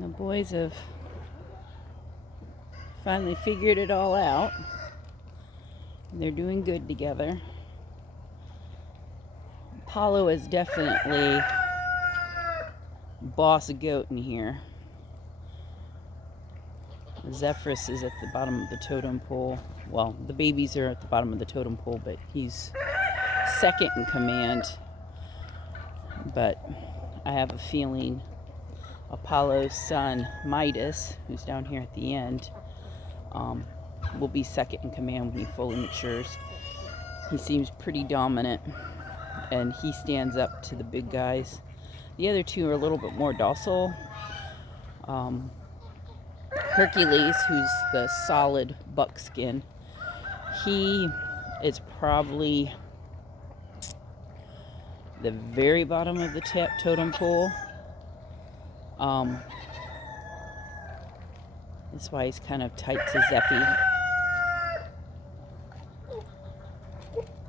The boys have finally figured it all out. They're doing good together. Apollo is definitely boss goat in here. Zephyrus is at the bottom of the totem pole. Well, the babies are at the bottom of the totem pole, but he's second in command. But I have a feeling Apollo's son, Midas, who's down here at the end, will be second in command when he fully matures. He seems pretty dominant, and he stands up to the big guys. The other two are a little bit more docile. Hercules, who's the solid buckskin, he is probably the very bottom of the totem pole. That's why he's kind of tight to Zeffy.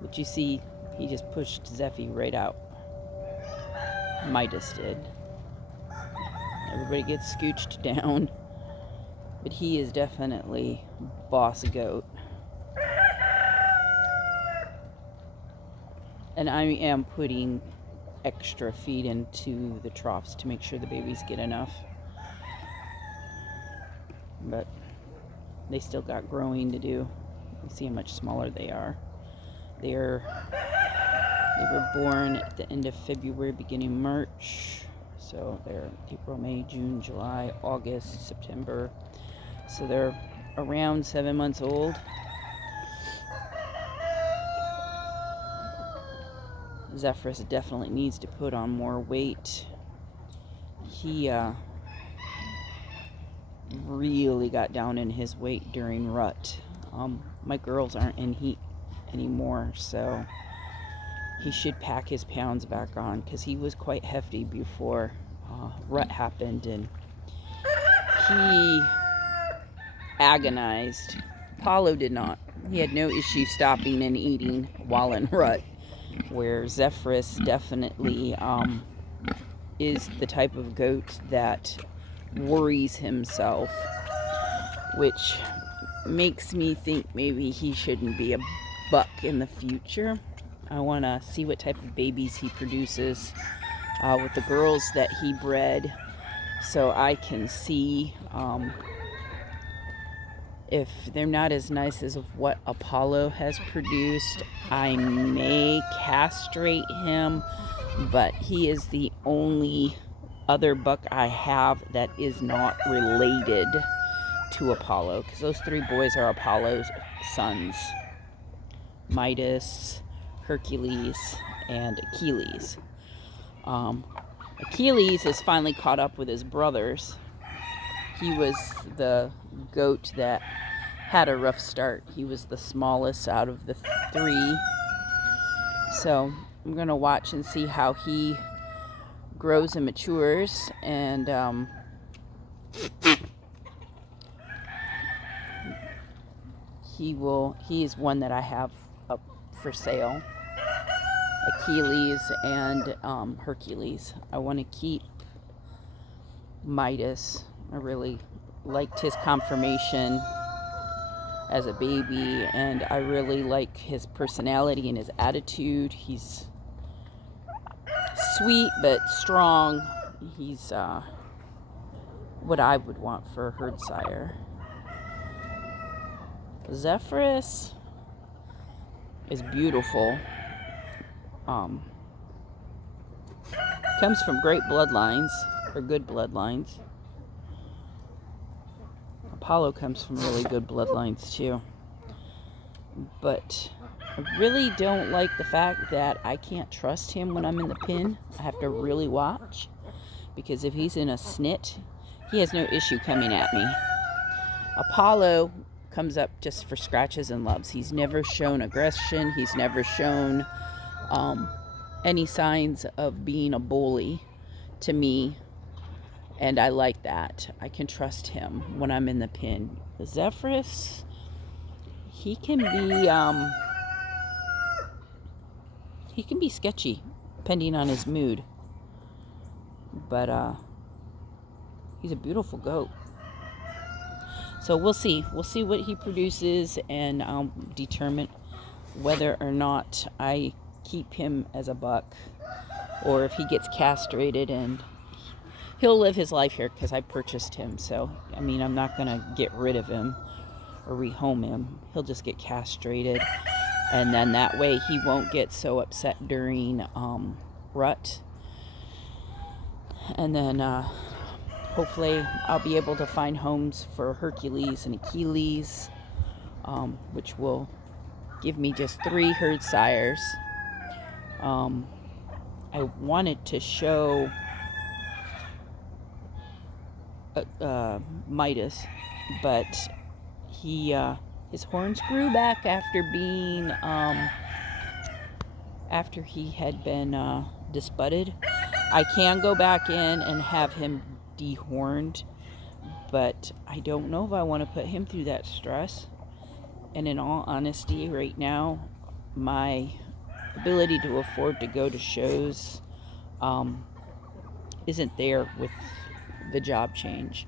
But you see, he just pushed Zeffy right out. Midas did. Everybody gets scooched down. But he is definitely boss goat. And I am putting extra feed into the troughs to make sure the babies get enough. But they still got growing to do. You see how much smaller they are. They were born at the end of February, beginning March. So they're April, May, June, July, August, September. So they're around 7 months old. Zephyrus definitely needs to put on more weight. He really got down in his weight during rut. My girls aren't in heat anymore, so he should pack his pounds back on because he was quite hefty before rut happened, and he agonized. Apollo did not. He had no issue stopping and eating while in rut, where Zephyrus definitely is the type of goat that worries himself, which makes me think maybe he shouldn't be a buck in the future. I want to see what type of babies he produces with the girls that he bred, so I can see if they're not as nice as what Apollo has produced. I may castrate him, but he is the only other buck I have that is not related to Apollo, because those three boys are Apollo's sons: Midas, Hercules, and Achilles. Achilles is finally caught up with his brothers. He was the goat that had a rough start. He was the smallest out of the three. So I'm going to watch and see how he grows and matures. And he is one that I have up for sale. Achilles and Hercules. I want to keep Midas. I really liked his conformation as a baby, and I really like his personality and his attitude. He's sweet but strong. He's what I would want for a herd sire. Zephyrus is beautiful. Comes from great bloodlines, or good bloodlines. Apollo comes from really good bloodlines too. But I really don't like the fact that I can't trust him when I'm in the pen. I have to really watch, because if he's in a snit, he has no issue coming at me. Apollo comes up just for scratches and loves. He's never shown aggression. He's never shown any signs of being a bully to me, and I like that. I can trust him when I'm in the pen. The Zephyrus, he can be sketchy depending on his mood, but He's a beautiful goat. So we'll see. We'll see what he produces, and I'll determine whether or not I keep him as a buck or if he gets castrated, and he'll live his life here because I purchased him. So, I mean, I'm not going to get rid of him or rehome him. He'll just get castrated. And then that way he won't get so upset during rut. And then hopefully I'll be able to find homes for Hercules and Achilles, which will give me just 3 herd sires. I wanted to show Midas, but his horns grew back after being after he had been disbudded. I can go back in and have him dehorned, but I don't know if I want to put him through that stress. And in all honesty, right now, my ability to afford to go to shows isn't there with the job change.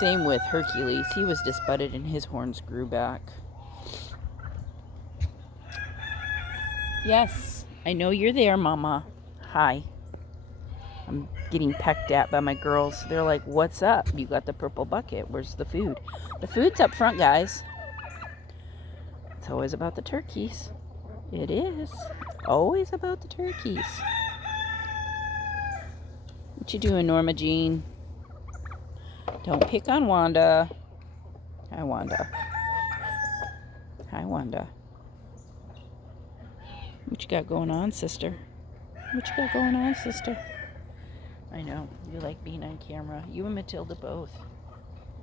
Same with Hercules. He was disbudded and his horns grew back. Yes, I know you're there, Mama. Hi. I'm getting pecked at by my girls. They're like, what's up? You got the purple bucket. Where's the food? The food's up front, guys. It's always about the turkeys. It is. Always about the turkeys. What you doing, Norma Jean? Don't pick on Wanda. Hi, Wanda. Hi, Wanda. What you got going on, sister? What you got going on, sister? I know. You like being on camera. You and Matilda both.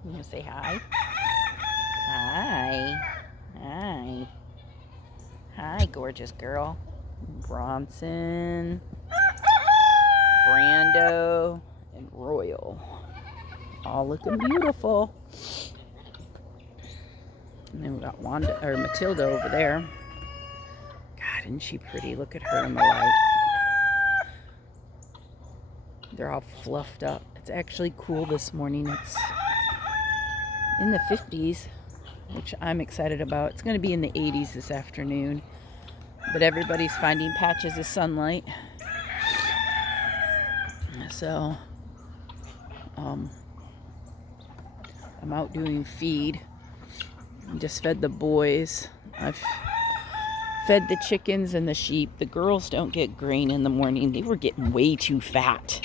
You want to say hi? Hi. Hi. Hi, gorgeous girl. Bronson, Brando, and Royal. All looking beautiful. And then we got Wanda or Matilda over there. God, isn't she pretty? Look at her in the light. They're all fluffed up. It's actually cool this morning. It's in the 50s, which I'm excited about. It's going to be in the 80s this afternoon. But everybody's finding patches of sunlight. So, I'm out doing feed. I just fed the boys. I've fed the chickens and the sheep. The girls don't get grain in the morning. They were getting way too fat.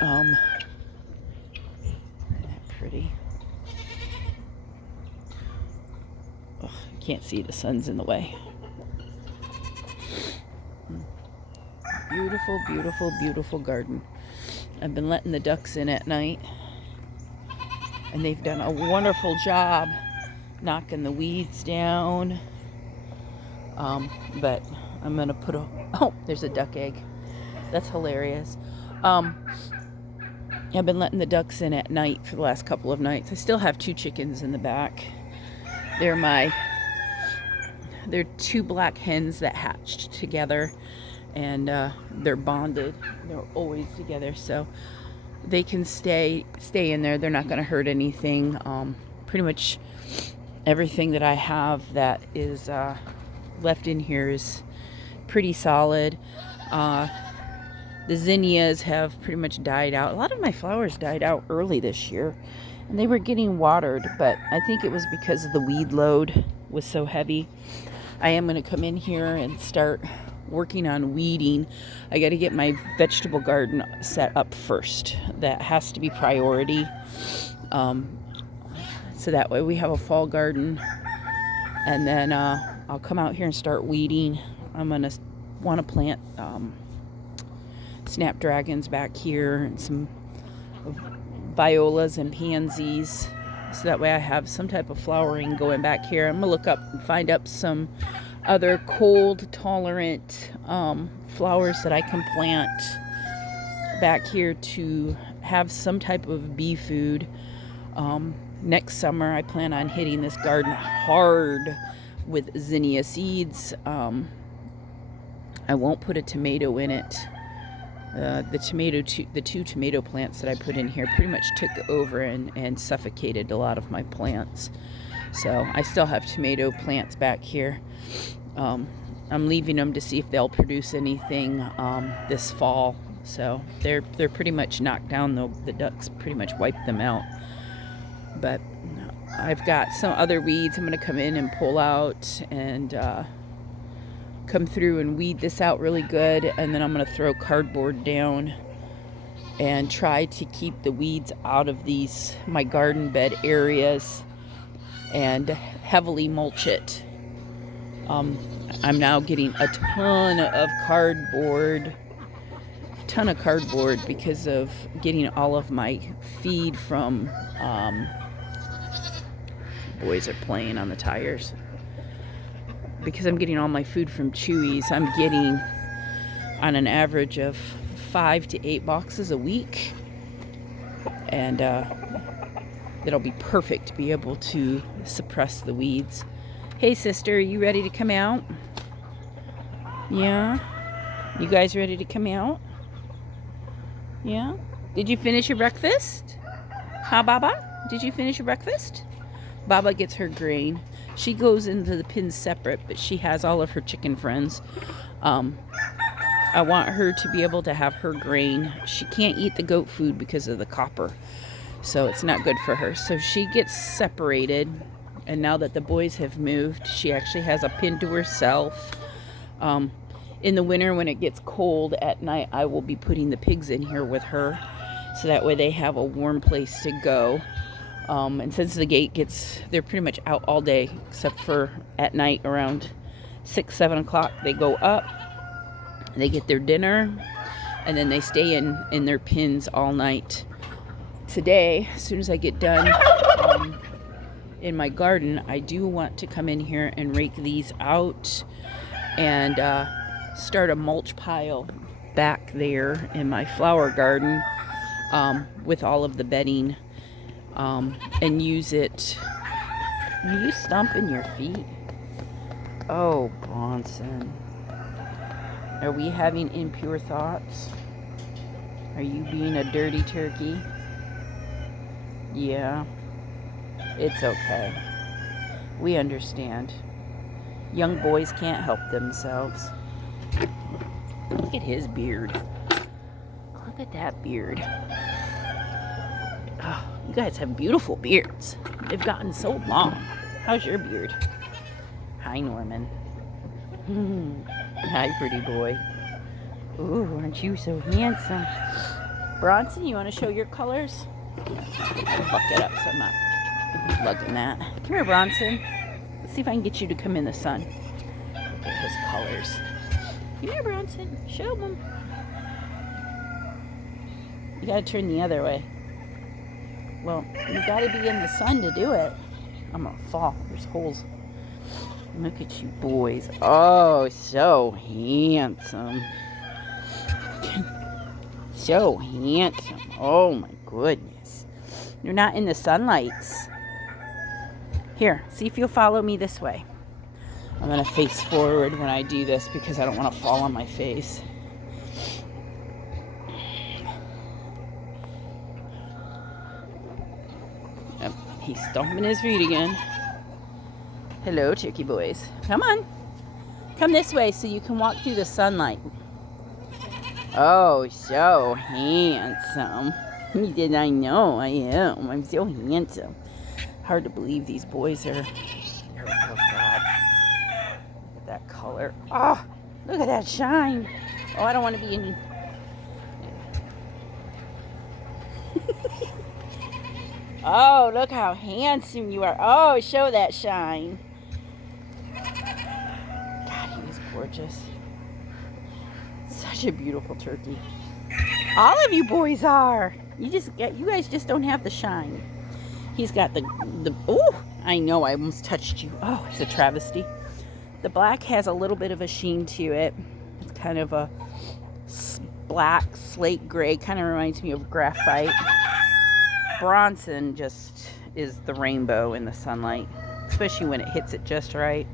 Isn't that pretty? Ugh, I can't see, the sun's in the way. Beautiful, beautiful, beautiful garden. I've been letting the ducks in at night, and they've done a wonderful job knocking the weeds down. But I'm gonna put oh, there's a duck egg. That's hilarious. I've been letting the ducks in at night for the last couple of nights. I still have 2 chickens in the back. They're 2 black hens that hatched together, and they're bonded. They're always together, so they can stay in there. They're not going to hurt anything. Pretty much everything that I have that is left in here is pretty solid. The zinnias have pretty much died out. A lot of my flowers died out early this year, and they were getting watered, but I think it was because the weed load was so heavy. I am going to come in here and start working on weeding. I got to get my vegetable garden set up first. That has to be priority. So that way we have a fall garden, and then I'll come out here and start weeding. I'm going to want to plant snapdragons back here and some violas and pansies, so that way I have some type of flowering going back here. I'm gonna look up and find up some other cold tolerant flowers that I can plant back here to have some type of bee food. Next summer I plan on hitting this garden hard with zinnia seeds. I won't put a tomato in it. The two tomato plants that I put in here pretty much took over and suffocated a lot of my plants. So I still have tomato plants back here. I'm leaving them to see if they'll produce anything this fall. So they're pretty much knocked down. The ducks pretty much wiped them out. But I've got some other weeds I'm going to come in and pull out and come through and weed this out really good. And then I'm going to throw cardboard down and try to keep the weeds out of my garden bed areas and heavily mulch it. I'm now getting a ton of cardboard because of getting all of my feed from boys are playing on the tires. Because I'm getting all my food from Chewy's, I'm getting on an average of 5 to 8 boxes a week, and that'll be perfect to be able to suppress the weeds. Hey sister, are you ready to come out? Yeah? You guys ready to come out? Yeah? Did you finish your breakfast? Huh, Baba? Did you finish your breakfast? Baba gets her grain. She goes into the pins separate, but she has all of her chicken friends. I want her to be able to have her grain. She can't eat the goat food because of the copper, so it's not good for her. So she gets separated, and now that the boys have moved, she actually has a pin to herself. In the winter, when it gets cold at night, I will be putting the pigs in here with her, so that way they have a warm place to go. And since the gate they're pretty much out all day, except for at night around 6, 7 o'clock, they go up, they get their dinner, and then they stay in their pins all night. Today, as soon as I get done in my garden, I do want to come in here and rake these out and start a mulch pile back there in my flower garden with all of the bedding. And use it. Are you stomping your feet? Oh, Bronson. Are we having impure thoughts? Are you being a dirty turkey? Yeah. It's okay. We understand. Young boys can't help themselves. Look at his beard. Look at that beard. Oh, you guys have beautiful beards. They've gotten so long. How's your beard? Hi, Norman. Hi, pretty boy. Ooh, aren't you so handsome? Bronson, you want to show your colors? I'll buck it up so I'm not lugging that. Come here, Bronson. Let's see if I can get you to come in the sun. Look at his colors. Come here, Bronson. Show them. You gotta turn the other way. Well, you gotta be in the sun to do it. I'm gonna fall. There's holes. Look at you boys. Oh, so handsome. So handsome. Oh my goodness. You're not in the sunlights. Here, see if you'll follow me this way. I'm gonna face forward when I do this because I don't want to fall on my face. He's stomping his feet again. Hello, turkey boys. Come on. Come this way so you can walk through the sunlight. Oh, so handsome. He said, I know, I am. I'm so handsome. Hard to believe these boys are... Oh, God. Look at that color. Oh, look at that shine. Oh, I don't want to be in... Oh, look how handsome you are. Oh, show that shine. God, he was gorgeous. Such a beautiful turkey. All of you boys are. You guys just don't have the shine. He's got the oh, I know, I almost touched you. Oh, it's a travesty. The black has a little bit of a sheen to it. It's kind of a black slate gray. Kind of reminds me of graphite. Bronson just is the rainbow in the sunlight, especially when it hits it just right.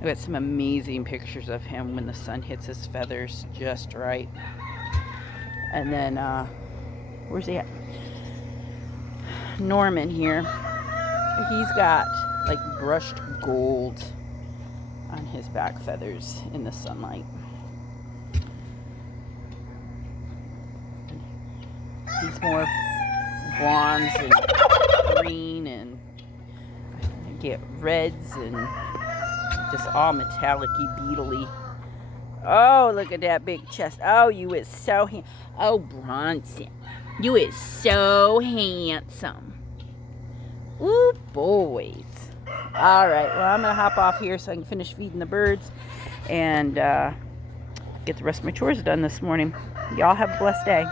I've got some amazing pictures of him when the sun hits his feathers just right. And then, where's he at? Norman here. He's got like brushed gold on his back feathers in the sunlight. He's more bronze and green, and I get reds and just all metallic-y, beetle-y. Oh, look at that big chest. Oh, you is so oh, Bronson. You is so handsome. Ooh, boys. All right, well, I'm going to hop off here so I can finish feeding the birds and get the rest of my chores done this morning. Y'all have a blessed day.